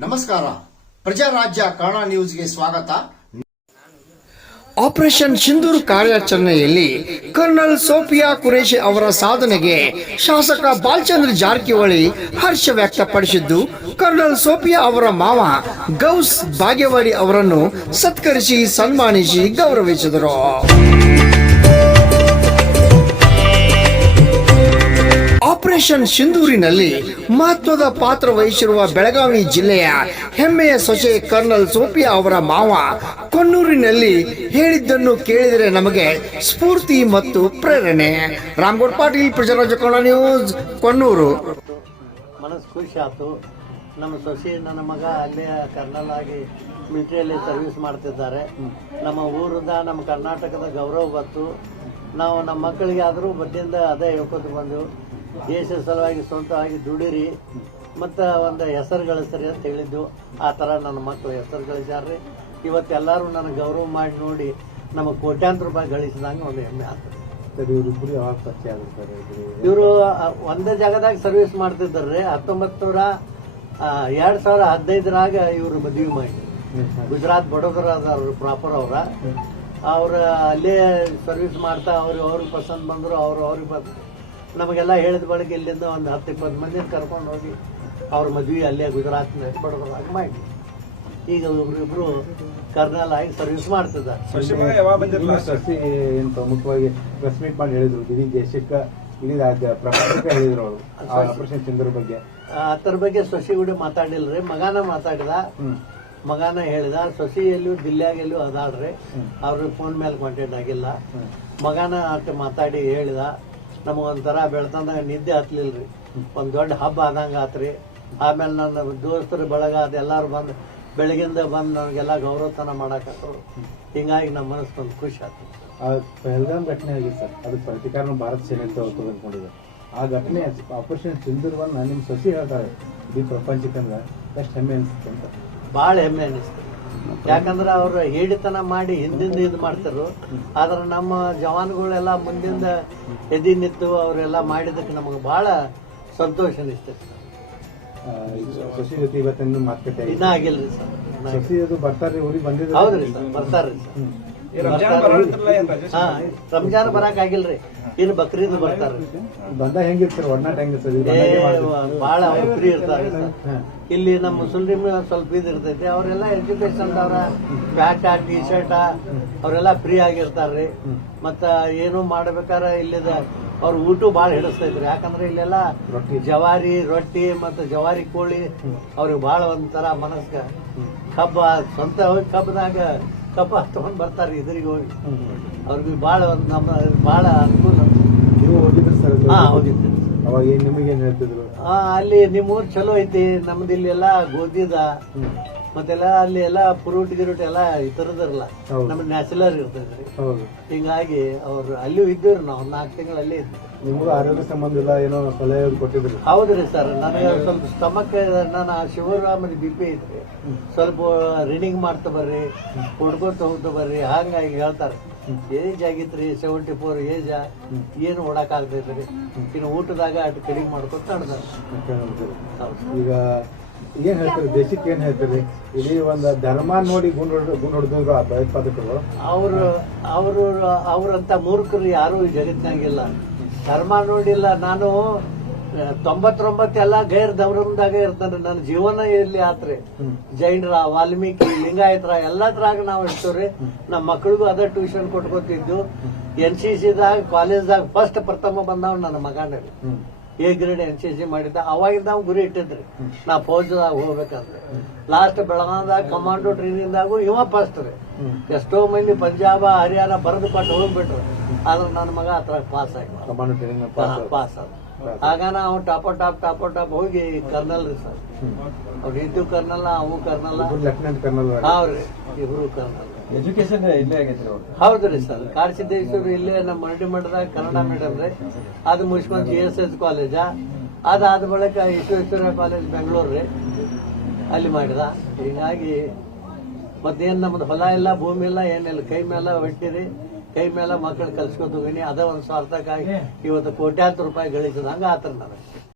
ನಮಸ್ಕಾರ. ಪ್ರಜಾರಾಜ್ಯ ಕನ್ನಡ ನ್ಯೂಸ್ಗೆ ಸ್ವಾಗತ. ಆಪರೇಷನ್ ಸಿಂಧೂರ್ ಕಾರ್ಯಾಚರಣೆಯಲ್ಲಿ ಕರ್ನಲ್ ಸೋಫಿಯಾ ಕುರೇಶಿ ಅವರ ಸಾಧನೆಗೆ ಶಾಸಕ ಬಾಲಚಂದ್ರ ಜಾರಕಿಹೊಳಿ ಹರ್ಷ ವ್ಯಕ್ತಪಡಿಸಿದ್ದು, ಕರ್ನಲ್ ಸೋಫಿಯಾ ಅವರ ಮಾವ ಗೌಸ್ ಭಾಗ್ಯವಾಡಿ ಅವರನ್ನು ಸತ್ಕರಿಸಿ ಸನ್ಮಾನಿಸಿ ಗೌರವಿಸಿದರು. ಆಪರೇಷನ್ ಸಿಂಧೂರಿನಲ್ಲಿ ಮಹತ್ವದ ಪಾತ್ರ ವಹಿಸಿರುವ ಬೆಳಗಾವಿ ಜಿಲ್ಲೆಯ ಹೆಮ್ಮೆಯ ಸೊಸೆ ಕರ್ನಲ್ ಸೋಫಿಯಾ ಅವರ ಮಾವ ಕೊನ್ನೂರಿನಲ್ಲಿ ಹೇಳಿದ್ದನ್ನು ಕೇಳಿದರೆ ನಮಗೆ ಸ್ಫೂರ್ತಿ ಮತ್ತು ಪ್ರೇರಣೆ. ರಾಮ್ಗೌಡ್ ಪಾಟೀಲ್, ಪ್ರಜರಾಜ ನ್ಯೂಸ್ ಕೊನ್ನೂರು ಮನಸ್ಸು ಖುಷಿ ಆಯ್ತು. ನಮ್ಮ ಸೊಸೆ ನನ್ನ ಮಗ ಅಲ್ಲೇ ಕರ್ನಲ್ ಆಗಿ ಮಿಲಿಟರಿಯಲ್ಲಿ ಸರ್ವಿಸ್ ಮಾಡ್ತಿದ್ದಾರೆ. ನಮ್ಮ ಊರಿಂದ, ನಮ್ಮ ಕರ್ನಾಟಕದ ಗೌರವ ಬಂತು. ನಾವು ನಮ್ಮ ಮಕ್ಕಳಿಗೆ ಆದರೂ ಬಡ್ಡಿಯಿಂದ ಅದೇ ಹೇಳ್ಕೊತ ಬಂದೆವು. ದೇಶದ ಸಲುವಾಗಿ ಸ್ವಂತವಾಗಿ ದುಡಿರಿ. ಮತ್ತು ಒಂದು ಹೆಸರು ಗಳಿಸ್ರಿ ಅಂತ ಹೇಳಿದ್ದು ಆ ಥರ ನನ್ನ ಮಕ್ಕಳು ಹೆಸರು ಗಳಿಸ್ಯಾರ್ರಿ. ಇವತ್ತೆಲ್ಲರೂ ನನಗೆ ಗೌರವ ಮಾಡಿ ನೋಡಿ ನಮಗೆ ಕೋಟ್ಯಾಂತರ ರೂಪಾಯಿ ಗಳಿಸಿದಂಗೆ ಒಂದು ಹೆಮ್ಮೆ ಆಗ್ತದೆ. ಇವರಿಬ್ಬರು ಯಾವಾಗ ಪರಿಚಯ ಆಗುತ್ತಾರೆ ಇವರು? ಒಂದೇ ಜಾಗದಾಗ ಸರ್ವಿಸ್ ಮಾಡ್ತಿದ್ದಾರ್ರಿ. ಹತ್ತೊಂಬತ್ತು ನೂರ ಎರಡು ಸಾವಿರ ಹದಿನೈದರಾಗ ಇವರು ಮದುವೆ ಮಾಡಿ. ಗುಜರಾತ್ ಬಡೋದರ ಅದಾರ ಪ್ರಾಪರ್ ಅವರ. ಅವ್ರ ಅಲ್ಲೇ ಸರ್ವಿಸ್ ಮಾಡ್ತಾ ಅವ್ರಿಗೆ ಅವ್ರಿಗೆ ಪಸಂದ್ ಬಂದರು ಅವರು ಅವ್ರಿಗೆ ನಮಗೆಲ್ಲ ಹೇಳಿದ ಬಳಿಕ ಇಲ್ಲಿಂದ ಒಂದು ಹತ್ತು ಇಪ್ಪತ್ತು ಮಂದಿ ಕರ್ಕೊಂಡು ಹೋಗಿ ಅವ್ರ ಮದ್ವೆ ಅಲ್ಲೇ ಗುಜರಾತ್ ಬಡೋದ್ರಾಗ ಮಾಡಿ. ಈಗ ಒಬ್ರಿಬ್ರು ಕರ್ನಲ್ ಆಗಿ ಸರ್ವಿಸ್ ಮಾಡ್ತಿದ್ದಾರೆ. ಪ್ರಮುಖವಾಗಿ ಪ್ರೆಸ್ ಮೀಟ್ ಮಾಡಿ ಹೇಳಿದ್ರು. ಇಡೀ ದೇಶಕ್ಕೆ ಇಡೀ ರಾಜ್ಯ ಪ್ರಪಂಚಕ್ಕೆ ಹೇಳಿದ್ರು ಅವರು. ಆಪರೇಷನ್ ಚಂದ್ರ ಬಗ್ಗೆ. ಅದರ ಬಗ್ಗೆ ಶಶಿ ಕೂಡ ಮಾತಾಡಿಲ್ರಿ ಮಗಾನ ಮಾತಾಡಿದ. ಮಗಾನ ಹೇಳಿದ ಸೊಸಿ ಎಲ್ಲೂ ದಿಲ್ಯಾಗ ಎಲ್ಲೂ ಅದಾಳ್ರಿ. ಅವ್ರಿಗೆ ಫೋನ್ ಮೇಲೆ ಕಾಂಟ್ಯಾಕ್ಟ್ ಆಗಿಲ್ಲ. ಮಗಾನ ಅಷ್ಟು ಮಾತಾಡಿ ಹೇಳಿದ. ನಮಗೊಂಥರ ಬೆಳ್ತಂದಾಗ ನಿದ್ದೆ ಹತ್ತಲಿಲ್ಲ ರೀ ಒಂದು ದೊಡ್ಡ ಹಬ್ಬ ಆದಂಗೆ ಆತ್ರಿ. ಆಮೇಲೆ ನನ್ನ ದೋಸ್ತರು ಬಳಗ ಎಲ್ಲರೂ ಬಂದು ಬೆಳಗಿಂದ ಬಂದು ನನಗೆಲ್ಲ ಗೌರವತನ ಮಾಡಾಕತ್ತರು ಹಿಂಗಾಗಿ ನಮ್ಮ ಮನಸ್ಸು ಒಂದು ಖುಷಿ ಆಯ್ತು ಆ ಪಹಲ್ಗಾಮ್ ಘಟನೆ ಆಗಿದೆ ಸರ್. ಅದು ಪ್ರತಿಕಾರ ಭಾರತ ಸೇನೆ ಅಂತ ಆ ಘಟನೆ ಆಪರೇಷನ್ ಸಿಂಧೂರ್ವನ್ನ ನಿಮ್ಮ ಸಸಿ ಹೇಳ್ತಾರೆ. ಇಡೀ ಪ್ರಪಂಚಕ್ಕೆ ಅಂದ್ರೆ ಎಷ್ಟು ಹೆಮ್ಮೆ ಅನಿಸ್ತದೆ ಅಂತ. ಭಾಳ ಹೆಮ್ಮೆ ಅನಿಸ್ತು ಯಾಕಂದ್ರೆ ಅವ್ರು ಹೇಳಿತನ ಮಾಡಿ ಹಿಂದಿಂದ ಇದು ಮಾಡ್ತಾರೋ ಆದ್ರೆ ನಮ್ಮ ಜವಾನ್ಗಳೆಲ್ಲ ಮುಂದಿಂದ ಎದಿ ನಿಂತು ಅವರೆಲ್ಲ ಮಾಡಿದಕ್ಕೆ ನಮಗೆ ಬಹಳ ಸಂತೋಷ ಅನಿಸ್ತೈತೆ ಮಾತುಕತೆ ಇನ್ನ ಆಗಿಲ್ರಿ ಸರ್. ಬರ್ತಾರ್ರಿ ಊರಿಗೆ ಬಂದಿದ್ರು ಹೌದ್ರಿ ಸರ್ ಬರ್ತಾರ್ರಿ ಸರ್. ರಂಜಾನ್ ಬರಾಕ್ ಆಗಿಲ್ರಿ. ಇನ್ನು ಬಕ್ರೀದ್ ಬರ್ತಾರ ಬಂದ ಹೆಂಗಿರ್ತಾರ? ಒಡನಾಟ ಮಾಡ್ತಾರೆ. ಭಾಳ ಅವ್ರು ಫ್ರೀ ಇರ್ತಾರೆ ಇಲ್ಲಿ ನಮ್ಮ ಮುಸ್ಲಿಮ್ ಸ್ವಲ್ಪ ಇದು ಇರ್ತೈತಿ. ಅವರೆಲ್ಲ ಎಜುಕೇಶನ್ ಅವರ ಪ್ಯಾಟ ಟಿ ಶರ್ಟ ಅವರೆಲ್ಲ ಫ್ರೀ ಆಗಿರ್ತಾರ್ರಿ. ಮತ್ತ ಏನು ಮಾಡ್ಬೇಕಾರ ಇಲ್ಲಿದ ಅವ್ರ ಊಟ ಭಾಳ ಹಿಡಿಸ್ತೈತ್ರಿ ಯಾಕಂದ್ರೆ ಇಲ್ಲೆಲ್ಲ ರೊಟ್ಟಿ. ಜವಾರಿ ರೊಟ್ಟಿ ಮತ್ತು ಜವಾರಿ ಕೋಳಿ ಅವ್ರಿಗೆ ಭಾಳ ಒಂಥರ ಮನಸ್ಕ ಕಬ್ಬ ಸ್ವಂತ ಕಬ್ಬದಾಗ ಕಬ್ಬ ತಗೊಂಡ್ ಬರ್ತಾರೆ ಇದ್ರಿಗೆ ಹೋಗಿ. ಅವ್ರಿಗೆ ಭಾಳ ಒಂದು ನಮ್ಮ ಭಾಳ ಅನುಕೂಲ. ನೀವು ಹೋಗಿದ್ರಿ ಸರ್ ಹಾಂ ಹೋಗಿದ್ದೆ. ಅವಾಗ ಏನು ನಿಮಗೇನ್ ಹೇಳ್ತಿದ್ರು? ಅಲ್ಲಿ ನಿಮ್ಮ ಊರ್ ಚಲೋ ಐತಿ ನಮ್ದು ಇಲ್ಲಿ ಎಲ್ಲ ಗೋಧಿದ ಮತ್ತೆಲ್ಲ ಅಲ್ಲಿ ಎಲ್ಲ ಫ್ರೂಟ್ ಗಿರೂಟ್ ಎಲ್ಲ ಈ ಥರದಿರಲ್ಲ ನಮ್ದು ನ್ಯಾಚುಲರ್ ಇರ್ತದ್ರಿ. ಹಿಂಗಾಗಿ ಅವ್ರು ಅಲ್ಲಿಯೂ ಇದ್ದೀವ್ರಿ ನಾವು ನಾಲ್ಕು ತಿಂಗಳು ಅಲ್ಲೇ ಇದ್ವಿ. ನಿಮಗೂ ಆರೋಗ್ಯ ಸಂಬಂಧ ಇಲ್ಲ ಏನೋ ಸಲಹೆ ಕೊಟ್ಟಿದ್ರು. ಹೌದ್ರಿ ಸರ್. ನನಗೆ ಸ್ವಲ್ಪ ಸ್ಟಮಕ್ ನಾನು ಶಿವರಾಮನ ಬಿ ಪಿ ಐತ್ರಿ. ಸ್ವಲ್ಪ ರೀಡಿಂಗ್ ಮಾಡ್ತಾ ಬರ್ರಿ ಹುಡ್ಕೋತ ಹೋಗ್ತಾ ಬರ್ರಿ ಹಂಗಾಗಿ ಹೇಳ್ತಾರೆ. ಏಜ್ ಆಗಿತ್ರಿ ಸೆವೆಂಟಿ ಫೋರ್ ಏಜ್ ಏನು ಓಡಾಕ್ ಆಗ್ತೈತ್ರಿ ಇನ್ನು ಊಟದಾಗ ಅದು ಕಡಿಮೆ ಮಾಡ್ಕೊತ ಈಗ ಏನ್ ಹೇಳ್ತಾರೆ? ದೇಶಕ್ಕೆ ಏನ್ ಹೇಳ್ತೀರಿ? ಇಲ್ಲಿ ಒಂದು ಧರ್ಮ ನೋಡಿ ಗುಂಡು ಗುಂಡ್ ಹೊಡೆದ್ರು ಆ ಭಯೋತ್ಪಾದಕರು. ಅವರು ಅವರು ಅವರಂತ ಮೂರ್ಖರು ಯಾರು ಜಗತ್ತಿನಾಗಿಲ್ಲ ಧರ್ಮ ನೋಡಿಲ್ಲ. ನಾನು ತೊಂಬತ್ತೊಂಬತ್ತೆಲ್ಲ ಗೈರ್ ಧರ್ಮದಾಗ ಇರ್ತಾನೆ. ನನ್ನ ಜೀವನ ಇಲ್ಲಿ ಆತ್ರಿ. ಜೈನರ ವಾಲ್ಮೀಕಿ ಲಿಂಗಾಯತರ ಎಲ್ಲದ್ರಾಗ ನಾವು ಇರ್ತೇವ್ರಿ. ನಮ್ಮ ಮಕ್ಳಿಗೂ ಅದ ಟ್ಯೂಷನ್ ಕೊಟ್ಕೋತಿದ್ದು. ಎನ್ ಸಿ ಸಿದಾಗ ಕಾಲೇಜ್ದಾಗ ಫಸ್ಟ್ ಪ್ರಥಮ ಬಂದವ್ ನನ್ನ ಮಗನ. A grade N C C ಮಾಡಿದ್ದ ಅವಾಗಿಂದ ನಾವು ಗುರಿ ಇಟ್ಟಿದ್ರಿ. ನಾ ಫೌಜದಾಗ ಹೋಗ್ಬೇಕಂದ್ರೆ. ಲಾಸ್ಟ್ ಬೆಳಗಾವದಾಗ ಕಮಾಂಡೋ ಟ್ರೈನಿಂದಾಗೂ ಇವ ಫಸ್ಟ್ ರೀ. ಎಷ್ಟೋ ಮಂದಿ ಪಂಜಾಬ ಹರಿಯಾಣ ಬರೆದು ಕೊಟ್ಟು ಹೋಗ್ಬಿಟ್ರು. ಆದ್ರೆ ನನ್ನ ಮಗ ಹತ್ರ ಪಾಸ್ ಆಗಿ. ಪಾಸ್ ಆದ ಆಗ ನಾವು ಟಾಪ ಟಾಪ್ ಟಾಪ ಟಾಪ್ ಹೋಗಿ ಕರ್ನಲ್ ರೀ ಸರ್. ಅವ್ರು ಇದ್ದು ಕರ್ನಲ್ ಅವು ಕರ್ನಲ್. ಲೆಫ್ಟಿನೆಂಟ್ ಕರ್ನಲ್ ಹೌದ್ರಿ ಇಬ್ರು ಕರ್ನಲ್. ಎಜುಕೇಶನ್ ಇಲ್ಲೇ ಆಗೈತೆ ಹೌದು ರೀ ಸರ್. ಕಾಡಸಿದ್ದೇಶ್ವರ ಇಲ್ಲೇ ನಮ್ಮ ಮರಡಿ ಮಠದ ಕನ್ನಡ ಮೇಡಮ್ ರೀ. ಅದು ಮುಗಿಸ್ಕೊಂಡು ಜಿ ಎಸ್ ಎಸ್ ಕಾಲೇಜ ಅದಾದ ಬಳಿಕ ವಿಶ್ವೇಶ್ವರ ಕಾಲೇಜ್ ಬೆಂಗಳೂರು ರೀ. ಅಲ್ಲಿ ಮಾಡಿದ. ಹೀಗಾಗಿ ಮತ್ತೇನು ನಮ್ದು ಹೊಲ ಇಲ್ಲ ಭೂಮಿ ಇಲ್ಲ ಏನಿಲ್ಲ. ಕೈ ಮೇಲೆ ಹೊಟ್ಟಿರಿ ಕೈ ಮೇಲೆ ಮಕ್ಕಳು ಕಲ್ಸ್ಕೊತೀನಿ ಅದ ಒಂದು ಸ್ವಾರ್ಥಕ್ಕಾಗಿ ಇವತ್ತು ಕೋಟ್ಯಾಂತರ ರೂಪಾಯಿ ಗಳಿಸಿದಂಗ ಆತರ ನನಗೆ